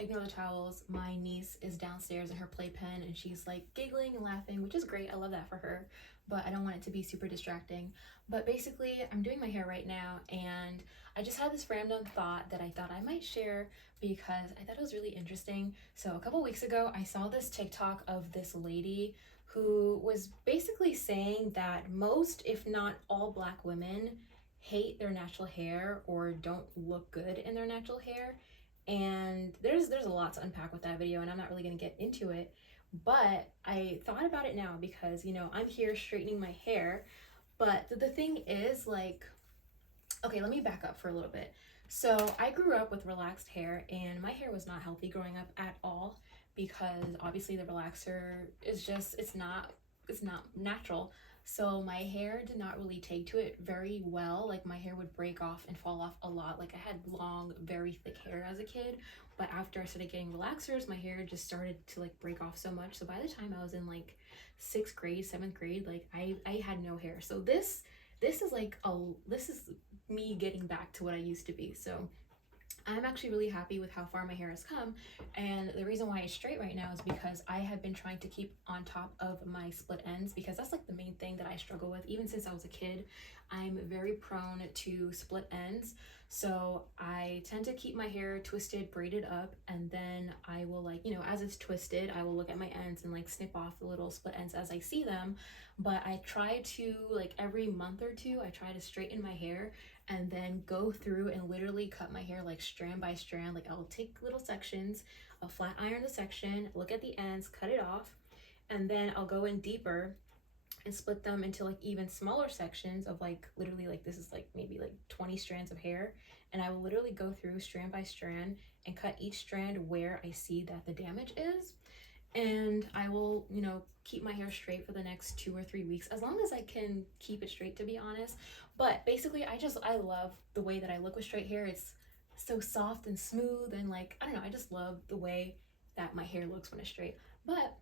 ignore the towels. My niece is downstairs in her playpen and she's like giggling and laughing, which is great. I love that for her, but I don't want it to be super distracting. But basically, I'm doing my hair right now and I just had this random thought that I thought I might share because I thought it was really interesting. So, a couple weeks ago, I saw this TikTok of this lady who was basically saying that most, if not all, Black women hate their natural hair or don't look good in their natural hair. And there's a lot to unpack with that video, and I'm not really going to get into it, but I thought about it now because I'm here straightening my hair. But the thing is, like, okay, let me back up for a little bit. So I grew up with relaxed hair and my hair was not healthy growing up at all, because obviously the relaxer is just it's not natural. So my hair did not really take to it very well. Like, my hair would break off and fall off a lot. Like, I had long, very thick hair as a kid, but after I started getting relaxers, my hair just started to like break off so much. So by the time I was in like 6th grade, 7th grade, like I had no hair. So this is me getting back to what I used to be. So I'm actually really happy with how far my hair has come. And the reason why it's straight right now is because I have been trying to keep on top of my split ends, because that's like the main thing that I struggle with. Even since I was a kid, I'm very prone to split ends. So I tend to keep my hair twisted, braided up, and then I will, like, as it's twisted, I will look at my ends and like snip off the little split ends as I see them. But I try to, like, every month or two, I try to straighten my hair and then go through and literally cut my hair like strand by strand. Like, I'll take little sections, I'll flat iron the section, look at the ends, cut it off, and then I'll go in deeper and split them into like even smaller sections of like literally, like, this is like maybe like 20 strands of hair, and I will literally go through strand by strand and cut each strand where I see that the damage is. And I will, keep my hair straight for the next 2 or 3 weeks, as long as I can keep it straight, to be honest. But basically, I love the way that I look with straight hair. It's so soft and smooth, and like, I don't know, I just love the way that my hair looks when it's straight. But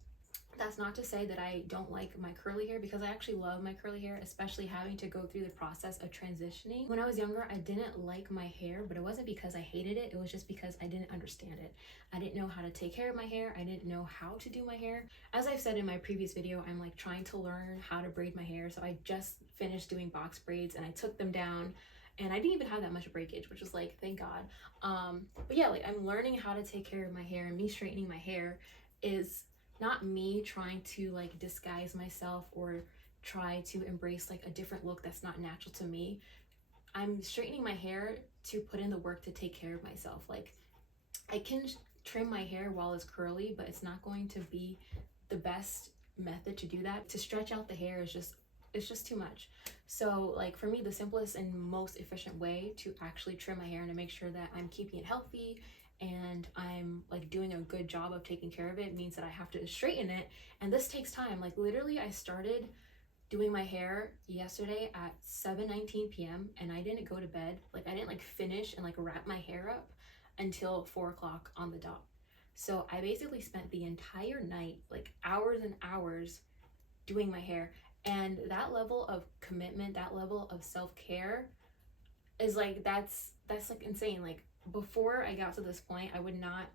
that's not to say that I don't like my curly hair, because I actually love my curly hair, especially having to go through the process of transitioning. When I was younger, I didn't like my hair, but it wasn't because I hated it. It was just because I didn't understand it. I didn't know how to take care of my hair. I didn't know how to do my hair. As I've said in my previous video, I'm like trying to learn how to braid my hair. So I just finished doing box braids and I took them down, and I didn't even have that much breakage, which was like, thank God. But yeah, like, I'm learning how to take care of my hair, and me straightening my hair is not me trying to like disguise myself or try to embrace like a different look that's not natural to me. I'm straightening my hair to put in the work to take care of myself. Like, I can trim my hair while it's curly, but it's not going to be the best method to do that. To stretch out the hair is just, it's just too much. So like, for me, the simplest and most efficient way to actually trim my hair and to make sure that I'm keeping it healthy and I'm like doing a good job of taking care of it means that I have to straighten it. And this takes time. Like, literally, I started doing my hair yesterday at 7:19 p.m. and I didn't go to bed. Like, I didn't like finish and like wrap my hair up until 4 o'clock on the dot. So I basically spent the entire night, like hours and hours, doing my hair. And that level of commitment, that level of self-care is like, that's like insane. Like, before I got to this point, I would not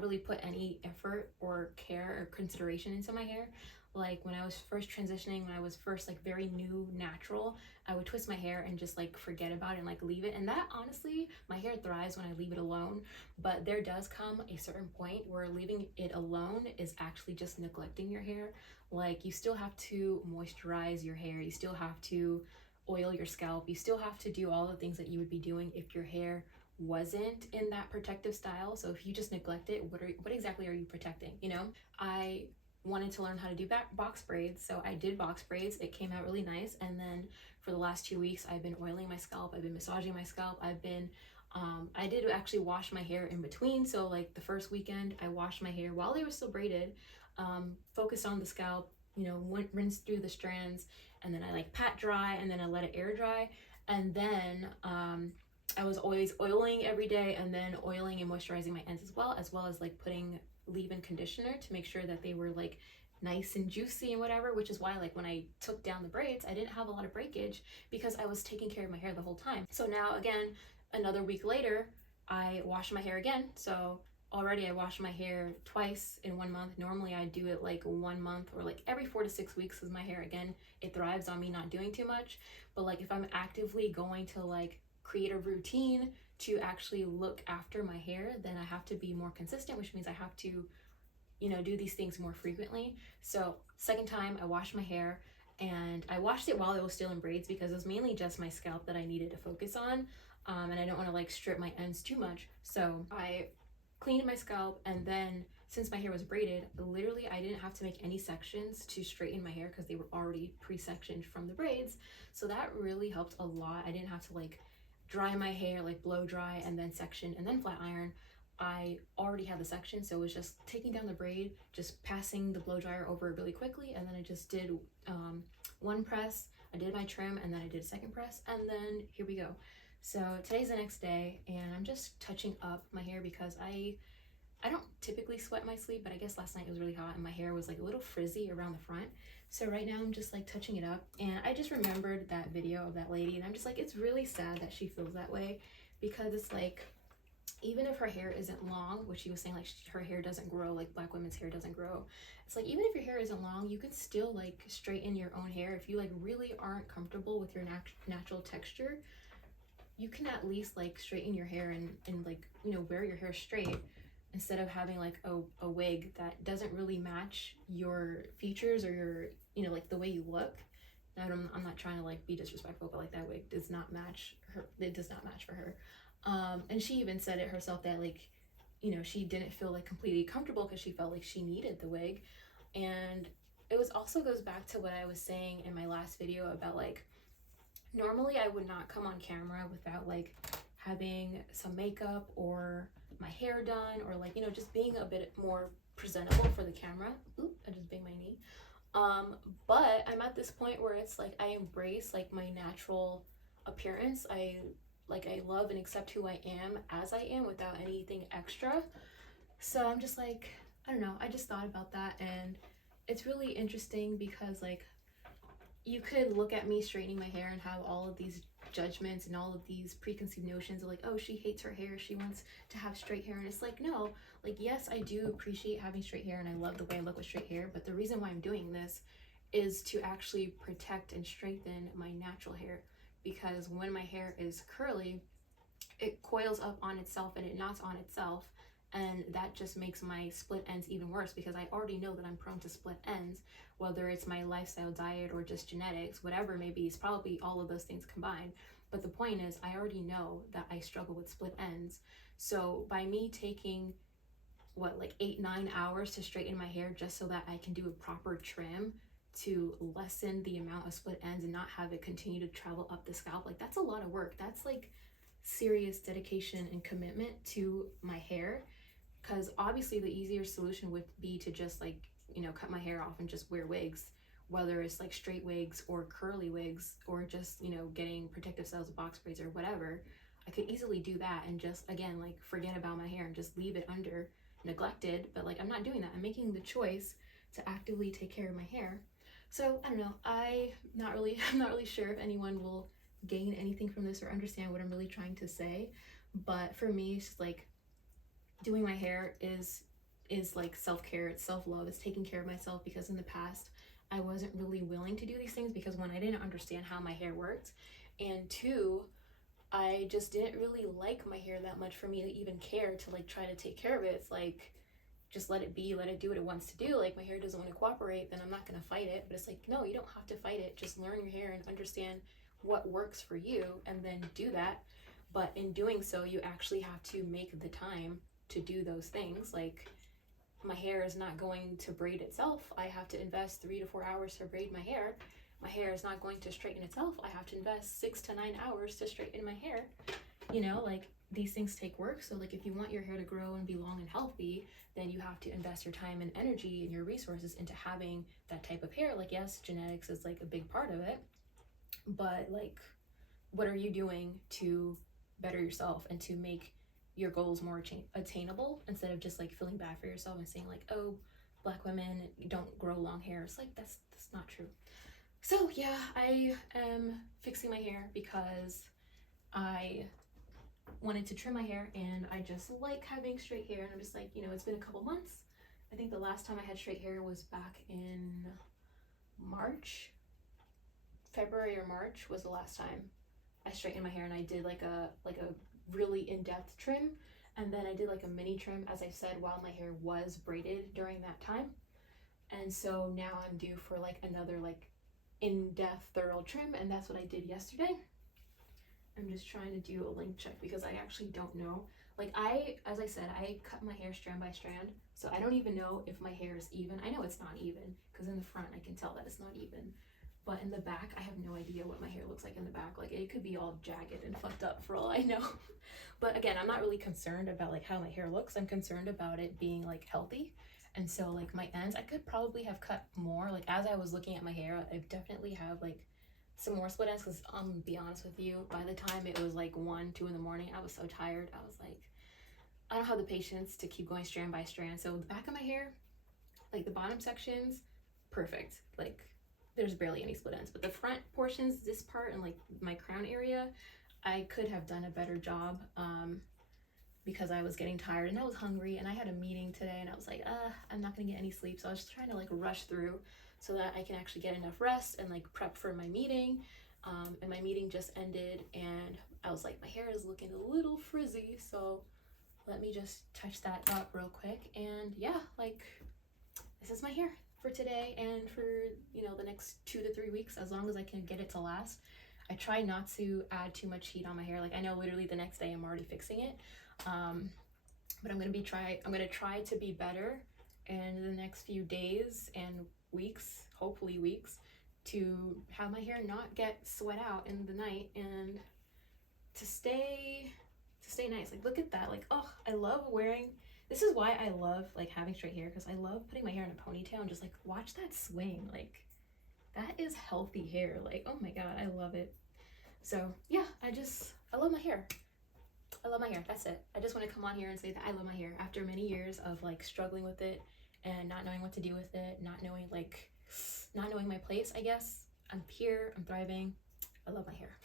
really put any effort or care or consideration into my hair. Like, when I was first transitioning, when I was first like very new natural, I would twist my hair and just like forget about it and like leave it. And that, honestly, my hair thrives when I leave it alone. But there does come a certain point where leaving it alone is actually just neglecting your hair. Like, you still have to moisturize your hair, you still have to oil your scalp, you still have to do all the things that you would be doing if your hair wasn't in that protective style. So if you just neglect it, what exactly are you protecting? I wanted to learn how to do box braids, so I did box braids. It came out really nice. And then for the last 2 weeks, I've been oiling my scalp, I've been massaging my scalp, I did actually wash my hair in between. So like, the first weekend, I washed my hair while they were still braided, focused on the scalp, rinsed through the strands, and then I like pat dry, and then I let it air dry. And then I was always oiling every day, and then oiling and moisturizing my ends, as well as like putting leave-in conditioner to make sure that they were like nice and juicy and whatever, which is why, like, when I took down the braids, I didn't have a lot of breakage because I was taking care of my hair the whole time. So now, again, another week later, I wash my hair again. So already I wash my hair twice in 1 month. Normally I do it like 1 month or like every 4 to 6 weeks, because my hair, again, it thrives on me not doing too much. But like if I'm actively going to like create a routine to actually look after my hair, then I have to be more consistent, which means I have to, do these things more frequently. So second time I washed my hair, and I washed it while it was still in braids because it was mainly just my scalp that I needed to focus on. And I don't want to like strip my ends too much. So I cleaned my scalp, and then since my hair was braided, literally I didn't have to make any sections to straighten my hair because they were already pre-sectioned from the braids. So that really helped a lot. I didn't have to like dry my hair, like blow dry and then section and then flat iron. I already had the section, so it was just taking down the braid, just passing the blow dryer over it really quickly, and then I just did one press, I did my trim, and then I did a second press, and then here we go. So today's the next day, and I'm just touching up my hair because I don't typically sweat my sleep, but I guess last night it was really hot and my hair was like a little frizzy around the front. So right now I'm just like touching it up, and I just remembered that video of that lady, and I'm just like, it's really sad that she feels that way, because it's like, even if her hair isn't long, which she was saying like her hair doesn't grow, like Black women's hair doesn't grow. It's like, even if your hair isn't long, you can still like straighten your own hair. If you like really aren't comfortable with your natural texture, you can at least like straighten your hair and like, wear your hair straight, instead of having like a wig that doesn't really match your features or your, like the way you look. Now, I'm not trying to like be disrespectful, but like that wig does not match her. It does not match for her. And she even said it herself that like, she didn't feel like completely comfortable because she felt like she needed the wig. And it was also goes back to what I was saying in my last video about like, normally I would not come on camera without like having some makeup or my hair done, or like, just being a bit more presentable for the camera. Oop, I just banged my knee. But I'm at this point where it's like I embrace like my natural appearance. I love and accept who I am as I am without anything extra. So I'm just like, I don't know, I just thought about that, and it's really interesting because like, you could look at me straightening my hair and have all of these judgments and all of these preconceived notions of like, oh, she hates her hair, she wants to have straight hair. And it's like, no, like, yes, I do appreciate having straight hair and I love the way I look with straight hair, but the reason why I'm doing this is to actually protect and strengthen my natural hair, because when my hair is curly, it coils up on itself and it knots on itself, and that just makes my split ends even worse, because I already know that I'm prone to split ends, whether it's my lifestyle, diet, or just genetics, whatever it may be. It's probably all of those things combined. But the point is, I already know that I struggle with split ends. So by me taking like 8-9 hours to straighten my hair just so that I can do a proper trim to lessen the amount of split ends and not have it continue to travel up the scalp, like, that's a lot of work. That's like serious dedication and commitment to my hair. Because obviously the easier solution would be to just like, cut my hair off and just wear wigs, whether it's like straight wigs or curly wigs, or just, getting protective styles of box braids or whatever. I could easily do that and just, again, like, forget about my hair and just leave it under neglected. But like, I'm not doing that. I'm making the choice to actively take care of my hair. So I don't know, I'm not really sure if anyone will gain anything from this or understand what I'm really trying to say. But for me, it's just like, doing my hair is like self-care, it's self-love, it's taking care of myself, because in the past I wasn't really willing to do these things, because one, I didn't understand how my hair worked, and two, I just didn't really like my hair that much for me to even care to like try to take care of it. It's like, just let it be, let it do what it wants to do. Like, my hair doesn't want to cooperate, then I'm not going to fight it. But it's like, no, you don't have to fight it. Just learn your hair and understand what works for you, and then do that. But in doing so, you actually have to make the time to do those things. Like, my hair is not going to braid itself. I have to invest 3 to 4 hours to braid my hair. My hair is not going to straighten itself. I have to invest 6 to 9 hours to straighten my hair. Like, these things take work. So like, if you want your hair to grow and be long and healthy, then you have to invest your time and energy and your resources into having that type of hair. Like, yes, genetics is like a big part of it, but like, what are you doing to better yourself and to make your goals more attainable, instead of just like feeling bad for yourself and saying like, oh, Black women don't grow long hair? It's like, that's not true. So yeah, I am fixing my hair because I wanted to trim my hair, and I just like having straight hair, and I'm just like, you know, it's been a couple months. I think the last time I had straight hair was back in March. February or March was the last time I straightened my hair, and I did like a really in-depth trim, and then I did like a mini trim, as I said, while my hair was braided during that time. And so now I'm due for like another like in-depth thorough trim, and that's what I did yesterday. I'm just trying to do a length check because I actually don't know. Like as I said, I cut my hair strand by strand, so I don't even know if my hair is even. I know it's not even because in the front I can tell that it's not even. But in the back, I have no idea what my hair looks like in the back. Like, it could be all jagged and fucked up for all I know. But again, I'm not really concerned about like how my hair looks. I'm concerned about it being like healthy. And so like my ends, I could probably have cut more. Like as I was looking at my hair, I definitely have like some more split ends, because I'm gonna be honest with you, by the time it was like 1, 2 in the morning, I was so tired. I was like, I don't have the patience to keep going strand by strand. So the back of my hair, like the bottom sections, perfect. Like there's barely any split ends, but the front portions, this part and like my crown area, I could have done a better job, because I was getting tired and I was hungry, and I had a meeting today, and I was like, I'm not gonna get any sleep. So I was just trying to like rush through so that I can actually get enough rest and like prep for my meeting. And my meeting just ended, and I was like, my hair is looking a little frizzy, so let me just touch that up real quick. And yeah, like this is my hair for today and for, you know, the next 2 to 3 weeks, as long as I can get it to last. I try not to add too much heat on my hair. Like I know literally the next day I'm already fixing it, but I'm gonna try to be better in the next few days and weeks, hopefully weeks, to have my hair not get sweat out in the night, and to stay nice. Like look at that. Like, oh, I love wearing, this is why I love like having straight hair, because I love putting my hair in a ponytail and just like watch that swing. Like that is healthy hair. Like, oh my god, I love it. So yeah, I love my hair. I love my hair. That's it. I just want to come on here and say that I love my hair after many years of like struggling with it and not knowing what to do with it, not knowing my place, I guess. I'm here, I'm thriving. I love my hair.